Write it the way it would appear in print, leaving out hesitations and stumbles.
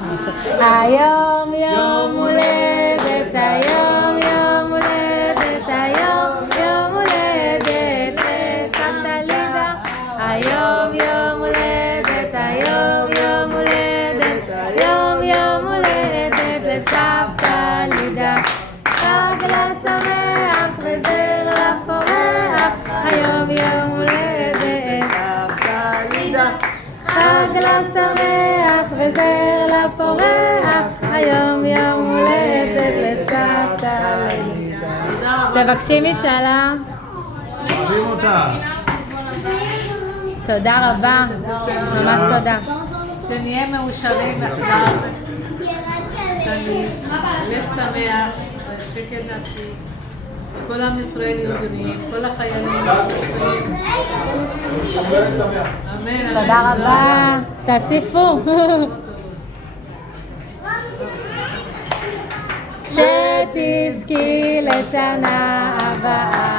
היום יום הולדת, היום יום הולדת, היום יום הולדת לסבתא לידה. היום יום הולדת, היום יום הולדת, היום יום הולדת לסבתא לידה. חג לה שמח וזר לה פורח, היום יום הולדת סבתא לידה. חג לה שמח וזר לה פורח, היום יום הולדת לסבתא לידה. תבקשי משאלה. אוהבים אותה. תודה רבה, ממש תודה. שנהיה מאושרים בכלל. לב שמח, שקט נפשי. כל עם ישראל יודעים, כל החיילים. אמן. תודה רבה. תוסיפו. שתזכי לשנה הבאה.